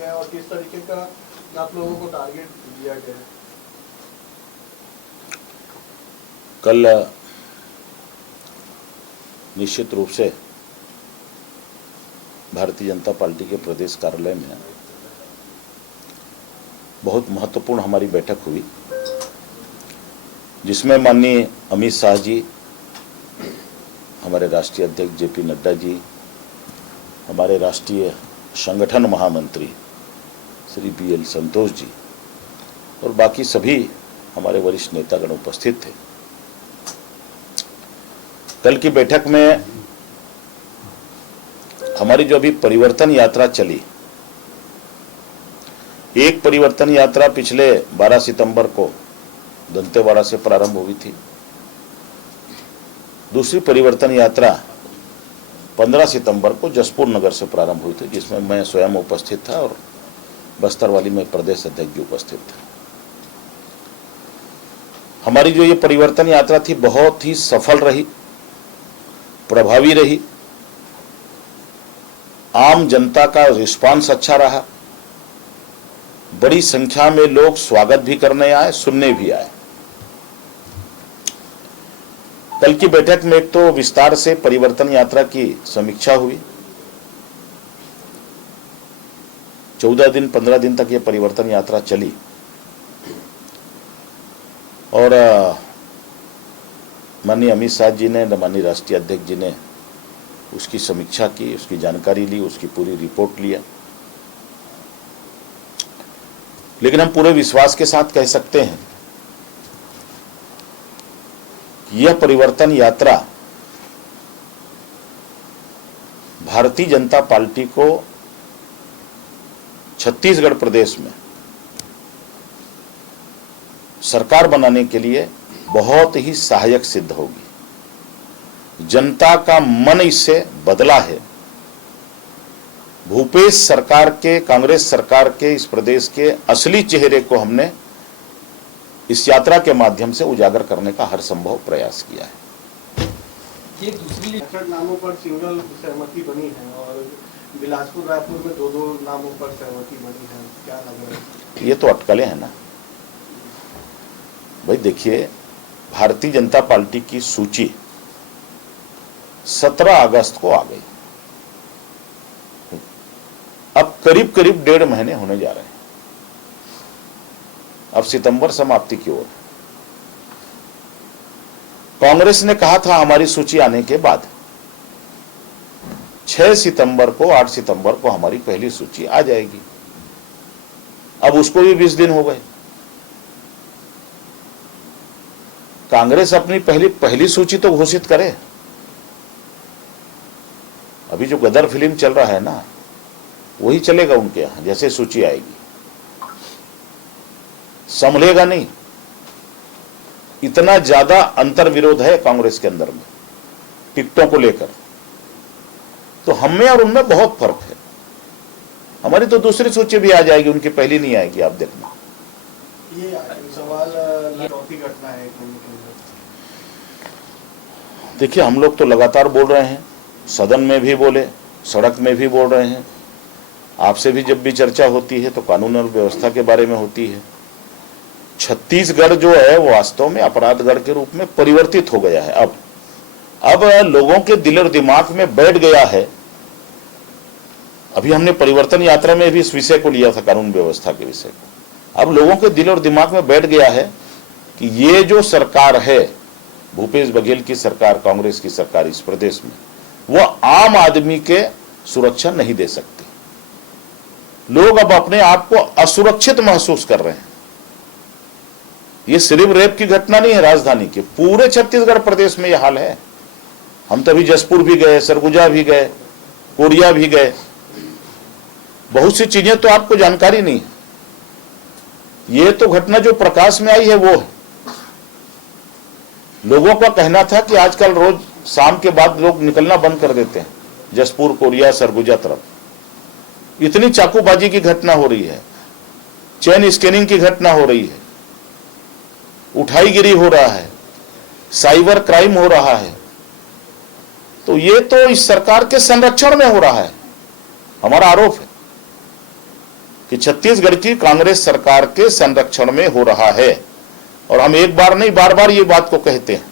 गए हैं और किस तरीके का आप लोगों को टारगेट दिया गया है? कल निश्चित रूप से भारतीय जनता पार्टी के प्रदेश कार्यालय में बहुत महत्वपूर्ण हमारी बैठक हुई, जिसमें माननीय अमित शाह जी, हमारे राष्ट्रीय अध्यक्ष जेपी नड्डा जी, हमारे राष्ट्रीय संगठन महामंत्री श्री BL संतोष जी और बाकी सभी हमारे वरिष्ठ नेतागण उपस्थित थे। कल की बैठक में हमारी जो अभी परिवर्तन यात्रा चली, एक परिवर्तन यात्रा पिछले 12 सितंबर को दंतेवाड़ा से प्रारंभ हुई थी, दूसरी परिवर्तन यात्रा 15 सितंबर को जसपुर नगर से प्रारंभ हुई थी, जिसमें मैं स्वयं उपस्थित था और बस्तर वाली में प्रदेश अध्यक्ष जी उपस्थित था। हमारी जो ये परिवर्तन यात्रा थी बहुत ही सफल रही, प्रभावी रही, आम जनता का रिस्पांस अच्छा रहा, बड़ी संख्या में लोग स्वागत भी करने आए, सुनने भी आए। कल की बैठक में एक तो विस्तार से परिवर्तन यात्रा की समीक्षा हुई। 14 दिन 15 दिन तक ये परिवर्तन यात्रा चली और माननीय अमित शाह जी ने, माननीय राष्ट्रीय अध्यक्ष जी ने उसकी समीक्षा की, उसकी जानकारी ली, उसकी पूरी रिपोर्ट लिया। लेकिन हम पूरे विश्वास के साथ कह सकते हैं कि यह परिवर्तन यात्रा भारतीय जनता पार्टी को छत्तीसगढ़ प्रदेश में सरकार बनाने के लिए बहुत ही सहायक सिद्ध होगी। जनता का मन इससे बदला है। भूपेश सरकार के, कांग्रेस सरकार के इस प्रदेश के असली चेहरे को हमने इस यात्रा के माध्यम से उजागर करने का हर संभव प्रयास किया है। ये दूसरी 66 नामों पर सिंगल सहमति बनी है और बिलासपुर रायपुर में 2-2 नामों पर सहमति बनी है, क्या लग रहा है? ये तो अटकलें हैं ना भाई। देखिए, भारतीय जनता पार्टी की सूची 17 अगस्त को आ गई। अब करीब करीब 1.5 महीने होने जा रहे हैं। अब सितंबर समाप्ति की ओर। कांग्रेस ने कहा था हमारी सूची आने के बाद 6 सितंबर को, 8 सितंबर को हमारी पहली सूची आ जाएगी। अब उसको भी 20 दिन हो गए। कांग्रेस अपनी पहली सूची तो घोषित करे। अभी जो गदर फिल्म चल रहा है ना, वही चलेगा उनके यहां। जैसे सूची आएगी संभलेगा नहीं। इतना ज्यादा अंतर विरोध है कांग्रेस के अंदर में टिकटों को लेकर, तो हम में और उनमें बहुत फर्क है। हमारी तो दूसरी सूची भी आ जाएगी, उनकी पहली नहीं आएगी, आप देखना। ये सवाल चौथी घटना है। देखिए, हम लोग तो लगातार बोल रहे हैं, सदन में भी बोले, सड़क में भी बोल रहे हैं, आपसे भी जब भी चर्चा होती है तो कानून और व्यवस्था के बारे में होती है। छत्तीसगढ़ जो है वो वास्तव में अपराधगढ़ के रूप में परिवर्तित हो गया है। अब लोगों के दिल और दिमाग में बैठ गया है। अभी हमने परिवर्तन यात्रा में भी इस विषय को लिया था, कानून व्यवस्था के विषय को। अब लोगों के दिल और दिमाग में बैठ गया है कि ये जो सरकार है, भूपेश बघेल की सरकार, कांग्रेस की सरकार इस प्रदेश में, वह आम आदमी के सुरक्षा नहीं दे सकती। लोग अब अपने आप को असुरक्षित महसूस कर रहे हैं। ये सिर्फ रेप की घटना नहीं है राजधानी की, पूरे छत्तीसगढ़ प्रदेश में यह हाल है। हम तभी जसपुर भी गए, सरगुजा भी गए, कोरिया भी गए। बहुत सी चीजें तो आपको जानकारी नहीं है। ये तो घटना जो प्रकाश में आई है वो है। लोगों का कहना था कि आजकल रोज शाम के बाद लोग निकलना बंद कर देते हैं जसपुर, कोरिया, सरगुजा तरफ। इतनी चाकूबाजी की घटना हो रही है, चेन स्कैनिंग की घटना हो रही है, उठाईगिरी हो रहा है, साइबर क्राइम हो रहा है। तो ये तो इस सरकार के संरक्षण में हो रहा है, हमारा आरोप है। कि छत्तीसगढ़ की कांग्रेस सरकार के संरक्षण में हो रहा है। और हम एक बार नहीं बार बार ये बात को कहते हैं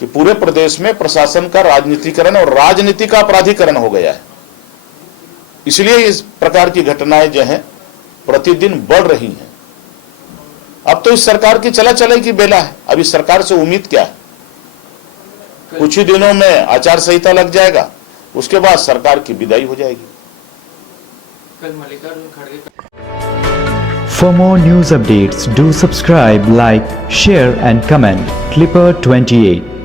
कि पूरे प्रदेश में प्रशासन का राजनीतिकरण और राजनीति का अपराधीकरण हो गया है। इसलिए इस प्रकार की घटनाएं जो हैं प्रतिदिन बढ़ रही हैं। अब तो इस सरकार की चला चले की बेला है। अब इस सरकार से उम्मीद क्या है? कुछ ही दिनों में आचार संहिता लग जाएगा, उसके बाद सरकार की विदाई हो जाएगी। कल मल्लिकार्जुन खड़गे For more news updates, do subscribe, like, share and comment. Clipper 28.